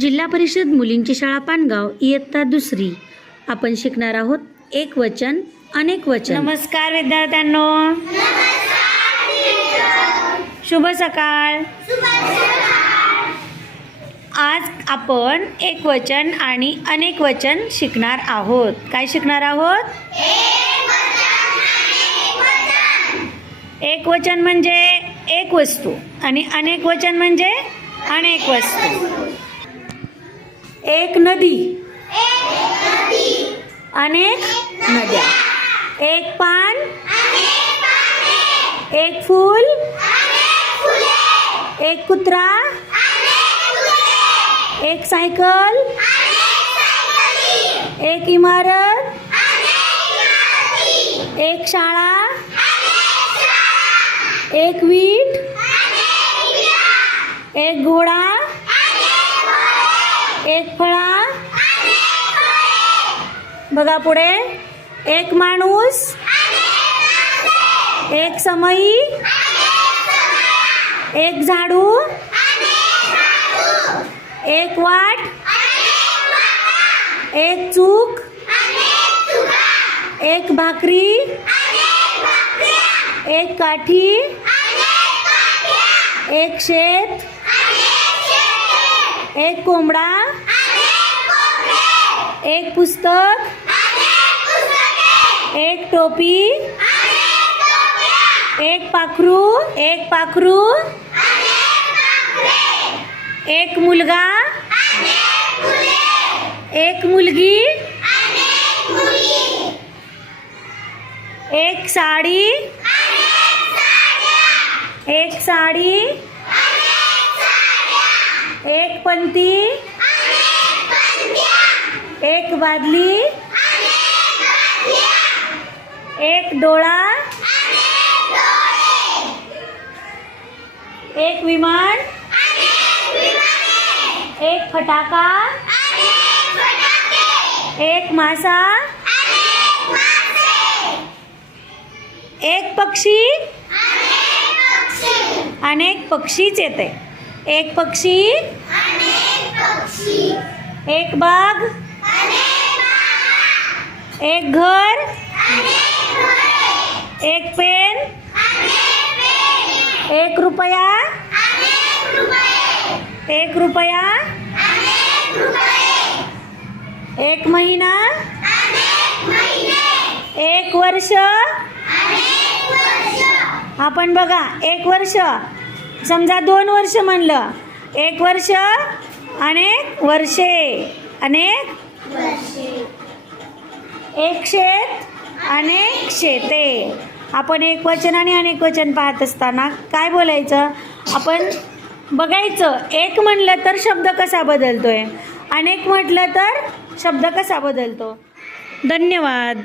जिल्हा परिषद मुलींची शाळा पानगाव इयत्ता दुसरी. आपण शिकणार आहोत एक वचन अनेक वचन. नमस्कार विद्यार्थ्यांनो. शुभ सकाळ. आज आपण एक वचन आणि अनेक वचन शिकणार आहोत. काय शिकणार आहोत? एक वचन म्हणजे एक वस्तू आणि अनेक वचन म्हणजे अनेक वस्तू. एक नदी, अनेक नद्या. एक पान, एक फूल, एक कुत्रा, एक सायकल, एक इमारत, एक शाळा, एक वीट, एक घोडा, एक फळा. बघा पुढे. एक माणूस, एक समई, एक झाडू, एक वाट, एक चूक, एक भाकरी, एक काठी, एक शेत, एक कोंबडा, एक पुस्तक, एक टोपी, एक पाखरू, एक मुलगा, एक मुलगी, एक साडी, एक साडी, एक पंती, एक बादली, एक डोळा, एक विमान, एक फटाका, एक मासा, एक पक्षी. अनेक पक्षीच येते. एक पक्षी, एक बाग, एक घर, एक पेन, एक रुपया, एक रुपया, एक महिना, एक वर्ष. आपण बघा एक वर्ष, समजा 2 वर्ष म्हणलं, एक वर्ष, अनेक वर्षे, अनेक एक शेत, अनेक शेते. आपण एक वचन आणि अनेक वचन पाहत असताना काय बोलायचं? आपण बघायचं एक म्हणलं तर शब्द कसा बदलतोय, अनेक म्हटलं तर शब्द कसा बदलतो. धन्यवाद.